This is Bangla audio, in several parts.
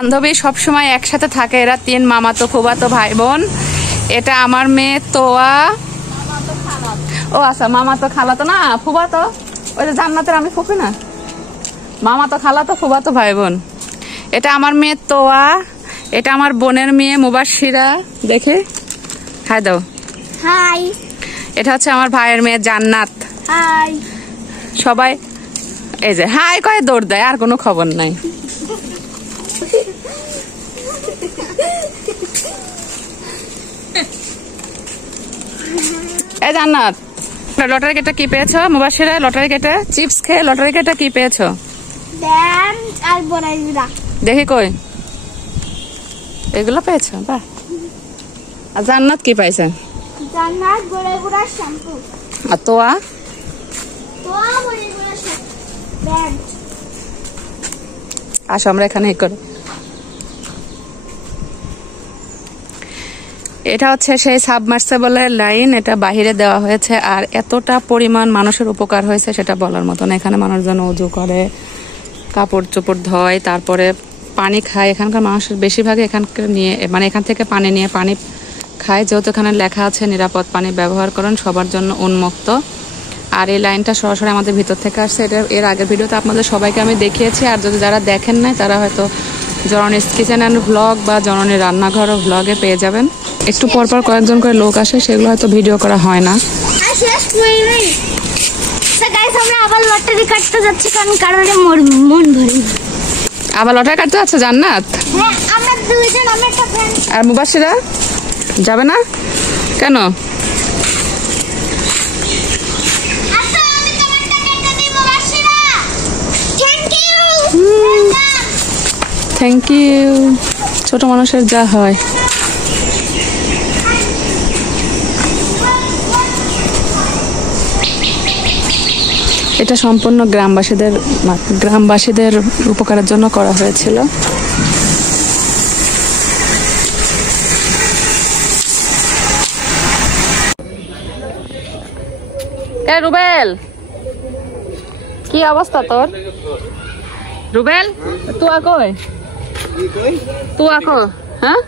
বান্ধবী সবসময় একসাথে থাকে, এরা 3 মামাতো ফুফাতো ভাই বোন। এটা আমার মেয়ে তোয়া। ও আচ্ছা, মামাতো খালাতো না ফুফাতো, ওই যে জান্নাতের আমি ফুফি না, মামাতো খালাতো ফুফাতো ভাই বোন। এটা আমার মেয়ে তোয়া, এটা আমার বোনের মেয়ে মুবাশশিরা। দেখে হাই দাও। হাই। এটা হচ্ছে আমার ভাইয়ের মেয়ে জান্নাত। হাই। সবাই এই যে হাই কয়ে দৌড় দেয়, আর কোনো খবর নাই। এই জান্নাত, লটারি কেটে কি পেয়েছো? মুবাশশিরা লটারি কেটে চিপস খেয়ে লটারি কেটে কি পেয়েছো? আর বড়াইরা দেখি কই, এগুলো পেয়েছো? বাহ। আর জান্নাত কি পাইছে? জান্নাত বড়াইরা শ্যাম্পু। আর তোয়া? তোয়া বড়াইরা ব্যান্ড। আসো আমরা এখানে করে। এটা হচ্ছে সেই সাবমার্সিবলের লাইন, এটা বাহিরে দেওয়া হয়েছে। আর এতটা পরিমাণ মানুষের উপকার হয়েছে সেটা বলার মতন। এখানে মানুষজন উজু করে, কাপড় চোপড় ধয়, তারপরে পানি খায়। এখানকার মানুষের বেশিরভাগ এখানকার নিয়ে মানে এখান থেকে পানি নিয়ে পানি খায়, যেহেতু এখানে লেখা আছে নিরাপদ পানি ব্যবহার করুন, সবার জন্য উন্মুক্ত। আর এই লাইনটা সরাসরি আমাদের ভিতর থেকে আসছে। এটা এর আগের ভিডিওতে আপনাদের সবাইকে আমি দেখিয়েছি। আর যদি যারা দেখেন নাই তারা হয়তো জননীর কিচেন অ্যান্ড ভ্লগ বা জননীর রান্নাঘর ও ভ্লগে পেয়ে যাবেন। একটু পরপর কয়েকজন করে লোক আসে, সেগুলো হয়তো ভিডিও করা হয় না। আমরা আবার লটারি কাটতে যাচ্ছি, কারণ মন ভরে। আবার লটারি কাটতে যাচ্ছে জান্নাত? হ্যাঁ, আমরা দুইজন, আমরা একটা ফ্রেন্ড। আর মুবাশশিরা যাবে না কেন? Thank you. ছোট মানুষের যা হয়। এটা সম্পূর্ণ গ্রামবাসীদের উপকারের জন্য করা হয়েছিল। এ রুবেল, কি অবস্থা তোর? রুবেল তুই কই? তুই আকো? হ্যাঁ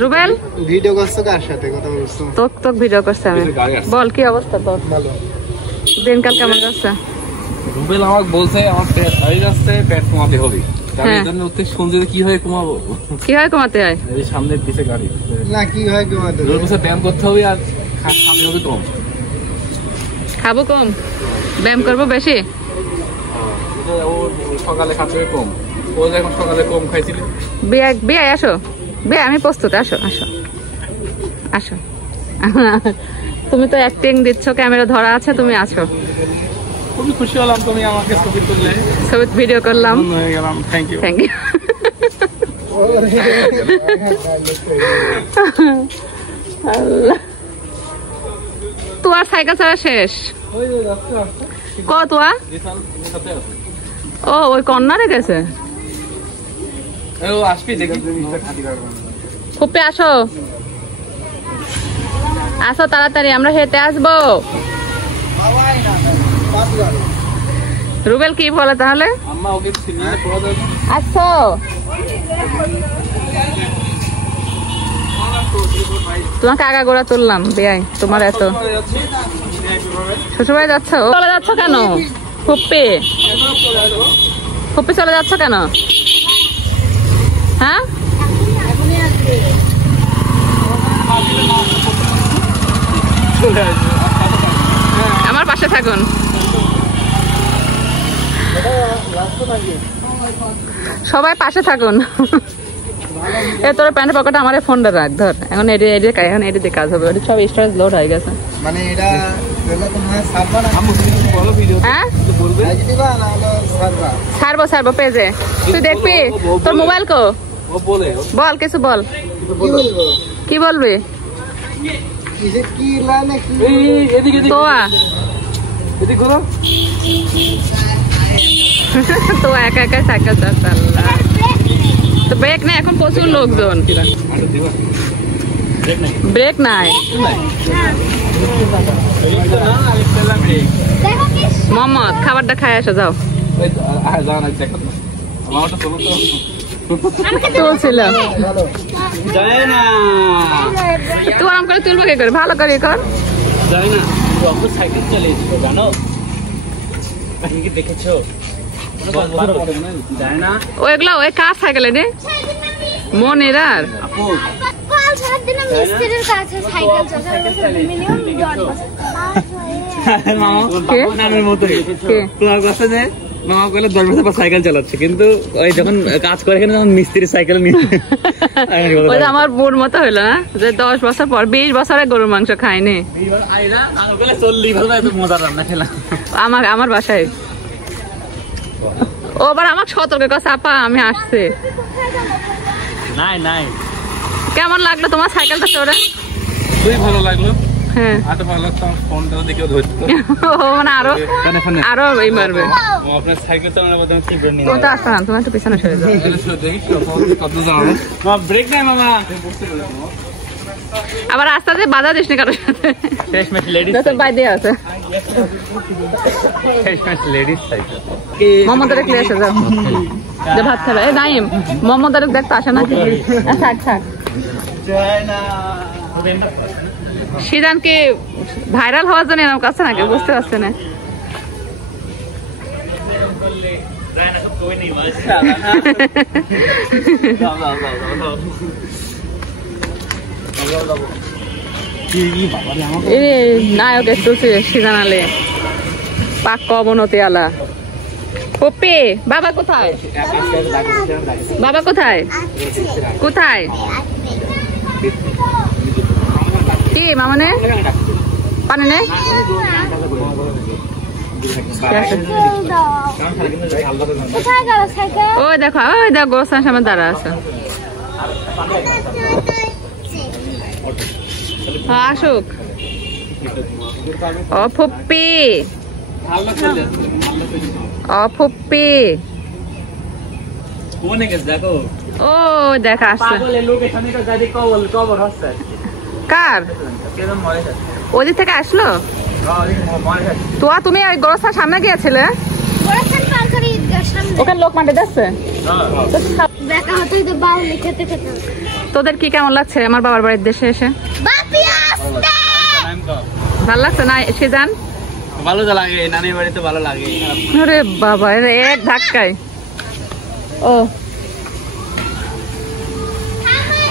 রুবেল, ভিডিও করছো কার সাথে কথা বলছো? তোক ভিডিও করছে আমি। বল কি অবস্থা তোর? ভালো। দিনকাল কেমন যাচ্ছে? রুবেল আমাকে বলছে আমার পেট হারিয়ে যাচ্ছে, পেট কমাতে হবে। আমি এর জন্য উত্তর শুনতে কি হয় কমাবো? কি হয় কমাতে হয়? এই সামনে পিছে গাড়ি না, কি হয় কমাতে? রোজ বসে ব্যায়াম করতে হবে আর খাবে হবে কম। খাবো কম, ব্যায়াম করবো বেশি। ও সকালে খাচ্ছে কম, ও এখন সকালে কম খাইছিল। বিয়ে আসো, বিয়ে আমি প্রস্তুত। আসো আসো আসো। তুমি তো অ্যাক্টিং দিচ্ছ, ক্যামেরা ধরা আছে, তুমি আছো। খুবই খুশি হলাম তুমি আমাকে ছবি তুললে, ছবি ভিডিও করলাম। Thank you. Thank you. তোমার সাইকেল চালা শেষ? ক তোয়া? ও ওই কর্নারে গেছে। ফুপি আসো, আসো তাড়াতাড়ি, আমরা হেঁটে আসবো। রুবেল কি বলে তাহলে? আসো। তোমাকে আগা গোড়া তুললাম বেয়াই, তোমার এত শ্বশুরবাড়ি যাচ্ছ? চলে যাচ্ছ কেন ফুপ্পি? ফুপ্পি চলে যাচ্ছ কেন? হ্যাঁ আমার পাশে থাকুন। সবাই পাশে থাকুন। এ তোর প্যান্টের পকেটে আমার ফোনটা রাখ, ধর। এখন এডিটে কাজ হবে, সব স্টোরেজ লোড হয়ে গেছে। মানে এটা হ্যাঁ ছাড়বো পেজে, তুই দেখবি। তোর মোবাইল কো? বল কিছু বল। কি বলবি? তোয়া তো একা একা সাইকেল চালাচ্ছে। তো ব্রেক নেই এখন, প্রচুর লোকজন। ব্রেক নাই। মোহাম্মদ খাবারটা খাই আসো, যাও। তুলছিল যায় না তুই আরাম করে তুলবো কি করে, ভালো করে কর। যায় না অপু সাইকেল চালিয়েছিল জানো, তুমি কি দেখেছো? যায় না ওইগুলা ওই কার সাইকেলে রে মনের আর আপু কাল সারাদিন আমি মিস্ত্রির কাছে সাইকেল চালাচ্ছি মিনিমাম 10 বছর। মামা কে? নামের মতো কে? তোমার কাছে যে মামা কইলে 10 বছর পর সাইকেল চালাচ্ছে, কিন্তু ওই যখন কাজ করে এখানে তখন মিস্ত্রি সাইকেল নিয়ে ওই যে আমার বোন মতো হইলো না, যে 10 বছর পর 20 বছরে গরুর মাংস খাইনি। আইনা আমি কইলে 40 বছর এত মজা রান্না খেলাম। আমার বাসায় ও আবার আমাকে সতর্ক করছে, আপা আমি আসছে। নাই নাই কেমন লাগলো তোমার সাইকেলটা চড়ে? খুবই ভালো লাগলো। হ্যাঁ এত ভালো লাগতো আমার ফোনটা দেখেও ধরতো। ও মানে আরো এই মারবে। আপনার সাইকেল চালানোর মধ্যে আমি কি করে নিয়ে কোনটা আসতো না, তুমি একটু পিছনে সরে যাও। কত জানো মামা ব্রেক নাই মামা। আবার রাস্তা দিয়ে বাধা দিস না কারোর সাথে, শেষ ম্যাচ লেডিস বাই দিয়ে আছে। শেষ ম্যাচ লেডিস সাইকেল। মোহাম্মদ আরেক নিয়ে এসে যাও, যে ভাত খাবে। এই নাইম মোহাম্মদ আরেক দেখতে আসে নাকি? থাক থাক। সিদানকে ভাইরাল হওয়ার জন্য এরকম কাছে নাকি বুঝতে পারছে না। নায়ক একটু সিদান আলে পাক্ক অবনতি আলা। পপি বাবা কোথায়? বাবা কোথায়? কোথায় কি মামনে পানি নে? কোথায় গেল সাইকেল? ওই দেখো গোসার সামনে দাঁড়া আছে। আসুক। ও ফুপ্পি ও দেখা আসছে। কার ওদিক থেকে আসলো? তুমি ওই গোরস্থার সামনে গিয়েছিলে? গোরস্থান পার করে ঈদগাহ সামনে ওখানে লোক মাঠে যাচ্ছে। দেখা হতোই তো বাউলি খেতে খেতে। তোদের কি কেমন লাগছে আমার বাবার বাড়ির দেশে এসে? বাপি আসতে ভালো লাগছে না সিজান? ভালো তো লাগে, নানির বাড়িতে ভালো লাগে। আরে বাবা এক ধাক্কায়। ও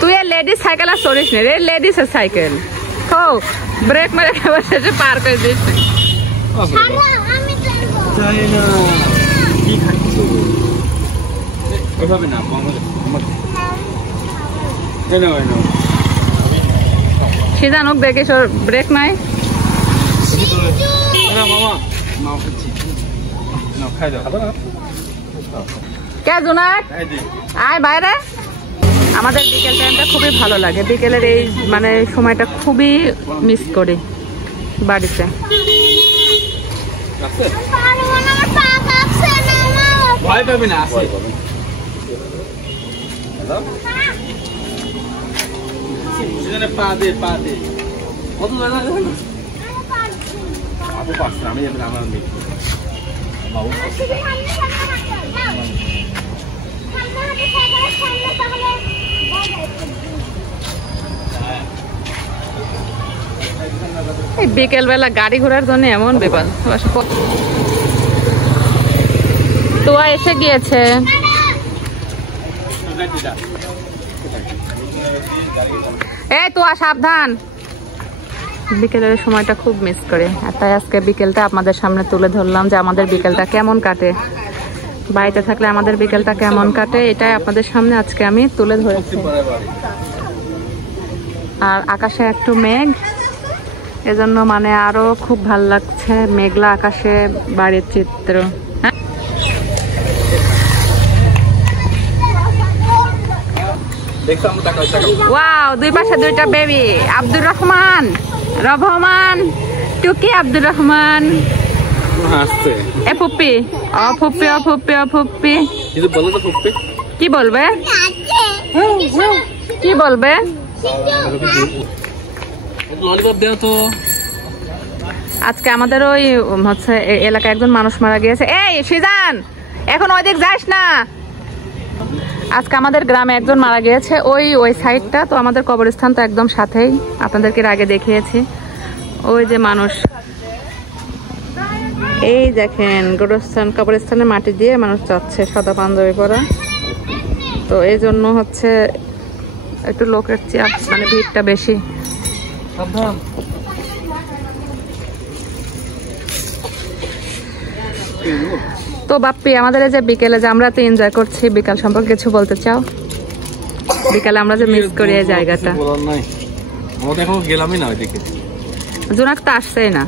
তুই লেডিস সাইকেল আর চড়িস নি রে, লেডিস এর সাইকেল তো ব্রেক মেরে খাবার শেষে পার করে দিস। আমি চলবো। যাই না কি খাচ্ছো ওইভাবে না সিজান হোক দেখিস ওর ব্রেক নাই। মামা খাই দাও কে জুনাক আয় বাইরে। আমাদের বিকেল টাইমটা খুবই ভালো লাগে, বিকেলের এই মানে সময়টা খুবই মিস করি বাড়িতে। ভয় পাবি না পা দে কত পারছে আমি আমার বিকেল বেলা গাড়ি ঘোড়ার জন্য এমন বিপদ। তোয়া এসে গিয়েছে। এই তোয়া সাবধান। বিকেলের সময়টা খুব মিস করে, তাই আজকে বিকেলটা আপনাদের সামনে তুলে ধরলাম যে আমাদের বিকেলটা কেমন কাটে, বাড়িতে থাকলে আমাদের বিকেলটা কেমন কাটে, এটাই আপনাদের সামনে আজকে আমি তুলে ধরেছি। আর আকাশে একটু মেঘ, এজন্য মানে আরো খুব ভাল লাগছে মেঘলা আকাশে বাড়ির চিত্র। ওয়াও দুই পাশে দুইটা বেবি, আব্দুর রহমান টুকি আব্দুর রহমান। এ ফুপ্পি ও ফুপ্পি কি বলবে? কি বলবে? আজকে আমাদের ওই হচ্ছে এলাকায় একজন মানুষ মারা গিয়েছে। এই সিজান এখন ওইদিক যাস না, আজকে আমাদের গ্রামে একজন মারা গিয়েছে, ওই সাইডটা তো আমাদের কবরস্থান তো একদম সাথেই, আপনাদেরকে আগে দেখিয়েছি। ওই যে মানুষ, এই দেখেন কবরস্থানের মাটি দিয়ে মানুষ যাচ্ছে সাদা পাঞ্জাবি পরা। তো এই জন্য হচ্ছে একটু লোকের চাপ, মানে ভিড়টা বেশি। তো বাপ্পি, আমাদের এই যে বিকেলে যে আমরা তো এনজয় করছি, বিকাল সম্পর্কে কিছু বলতে চাও? বিকালে আমরা যে মিস করি এই জায়গাটা। জোনাক তো আসছেই না।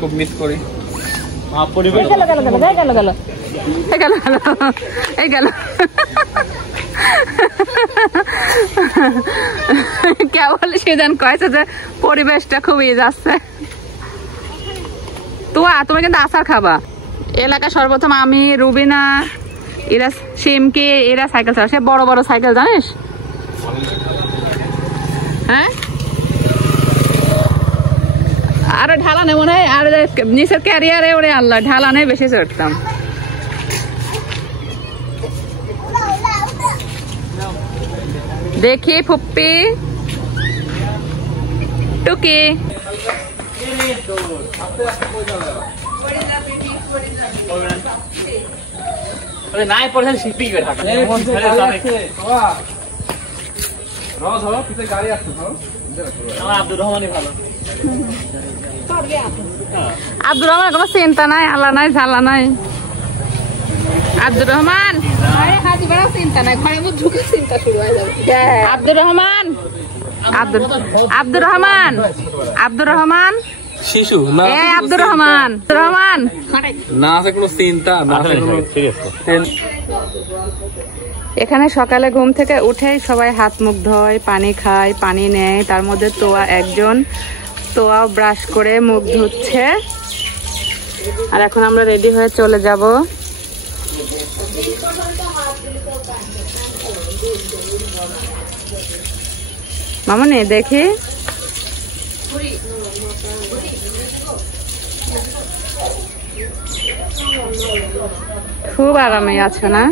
খুব মিস করি। কেবল সেদিন কয়েছে যে পরিবেশটা খুবই যাচ্ছে। তুমি কিন্তু আচার খাবা। এলাকা সর্বপ্রথম আমি, রুবিনা, এরা সিমকি, এরা সাইকেল চালা, সে বড় বড় সাইকেল জানিস? হ্যাঁ, আরো ঢালা নেই মনে হয়, আর নিচের ক্যারিয়ারে ওরে আল্লাহ ঢালা নেই বেশি চড়তাম। দেখি ফুপ্পি টুকি আব্দুর রহমান কোনো চিন্তা নাই, আল্লাহ নাই, ঝালা নাই। আব্দুর রহমান চিন্তা নাই, ঘরের মধ্যে ঢুকে চিন্তা শুরু হয়ে যাবে। আব্দুর রহমান, আব্দুর রহমান, আব্দুর রহমান শিশু না, আব্দুর রহমান, রহমান না আছে কোনো চিন্তা না। এখানে সকালে ঘুম থেকে উঠেই সবাই হাত মুখ ধোয়, পানি খায়, পানি নেয়, তার মধ্যে একজন তোয়াও ব্রাশ করে মুখ ধুচ্ছে। আর এখন আমরা রেডি হয়ে চলে যাব। মামনি দেখি, খুব আরামে আছে না?